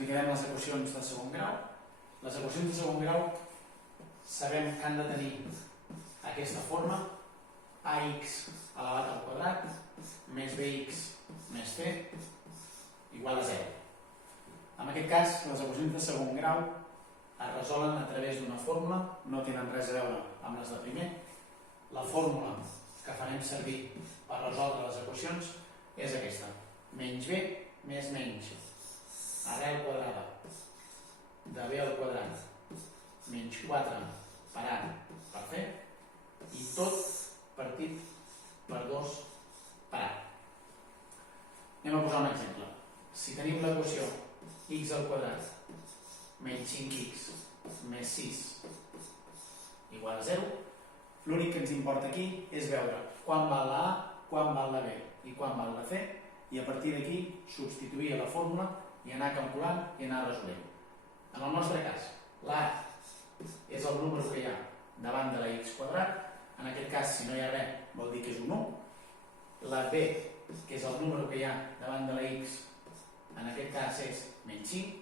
explicarem les equacions de segon grau. Les equacions de segon grau sabem que han de tenir aquesta forma: ax elevat al quadrat més bx més c igual a 0. En aquest cas, les equacions de segon grau es resolen a través d'una fórmula, no tenen res a veure amb les de primer. La fórmula que farem servir per resoldre les equacions és aquesta: menys b més menys arrel quadrada de b al quadrat menys 4 per a per c i tot partit per 2 per a. Anem a posar un exemple. Si tenim l'equació x al quadrat menys 5x més 6 igual a 0, l'únic que ens importa aquí és veure quan val la a, quan val la b i quan val la c, i a partir d'aquí substituir a la fórmula i anar calculant i anar resolent. En el nostre cas, la a és el número que hi ha davant de la x quadrat. En aquest cas, si no hi ha res, vol dir que és un 1. La b, que és el número que hi ha davant de la x, en aquest cas és menys 5,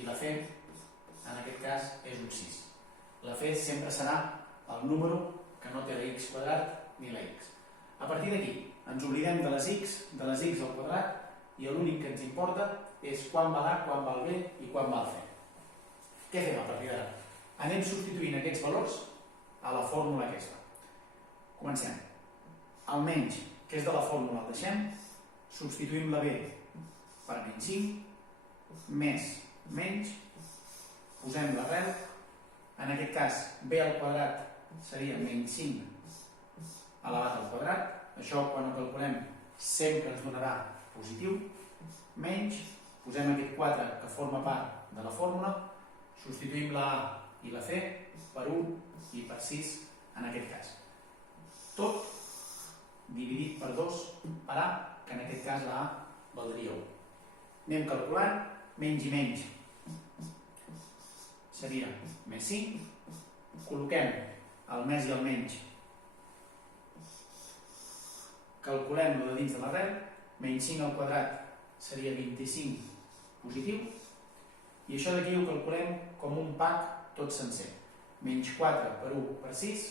i la c, en aquest cas, és un 6. La c sempre serà el número que no té la x quadrat ni la x. A partir d'aquí, ens oblidem de les x al quadrat, i l'únic que ens importa és quan val a, quan val b i quan val c. Què fem a partir d'ara? Anem substituint aquests valors a la fórmula aquesta. Comencem. El menys, que és de la fórmula, el deixem, substituïm la b per menys 5, més menys, posem l'arrel, en aquest cas b al quadrat seria menys 5 elevat al quadrat, això quan ho calculem sempre ens donarà positiu, menys, posem aquest 4 que forma part de la fórmula, substituïm la a i la c per 1 i per 6 en aquest cas. Tot dividit per 2 per a, que en aquest cas la a valdria 1. Anem calculant, menys i menys seria més 5, col·loquem el més i el menys, calculem-lo de dins de l'arrel, menys 5 al quadrat seria 25 positiu, i això d'aquí ho calculem com un pack tot sencer. Menys 4 per 1 per 6,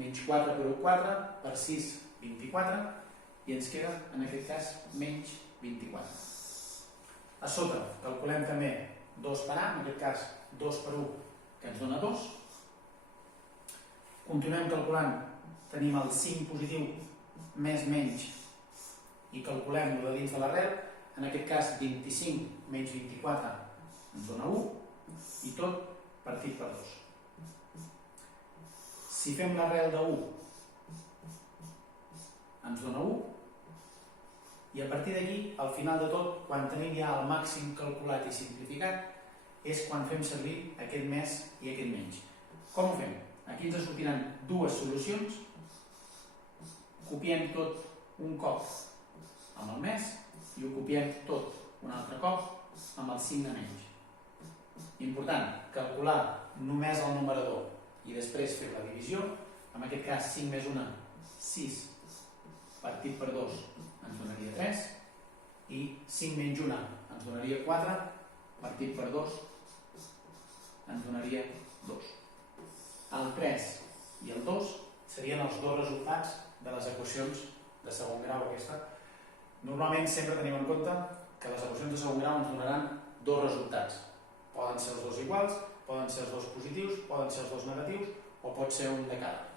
menys 4 per 1, 4, per 6, 24, i ens queda, en aquest cas, menys 24. A sota calculem també 2 per a, en aquest cas 2 per 1, que ens dona 2. Continuem calculant, tenim el 5 positiu més menys, i calculem-lo de dins de l'arrel, en aquest cas 25 menys 24 ens dona 1, i tot partit per 2. Si fem l'arrel de 1, ens dona 1, i a partir d'aquí, al final de tot, quan tenim ja el màxim calculat i simplificat, és quan fem servir aquest més i aquest menys. Com ho fem? Aquí ens sortiran dues solucions, copiem tot un cop amb el més i ho copiem tot un altre cop amb el signe menys. Important, calcular només el numerador i després fer la divisió. En aquest cas, 5 més 1, 6, partit per 2 ens donaria 3, i 5 menys 1 ens donaria 4, partit per 2 ens donaria 2. El 3 i el 2 serien els dos resultats de les equacions de segon grau aquesta. Normalment sempre tenim en compte que les equacions de segon grau ens donaran dos resultats. Poden ser els dos iguals, poden ser els dos positius, poden ser els dos negatius o pot ser un de cada.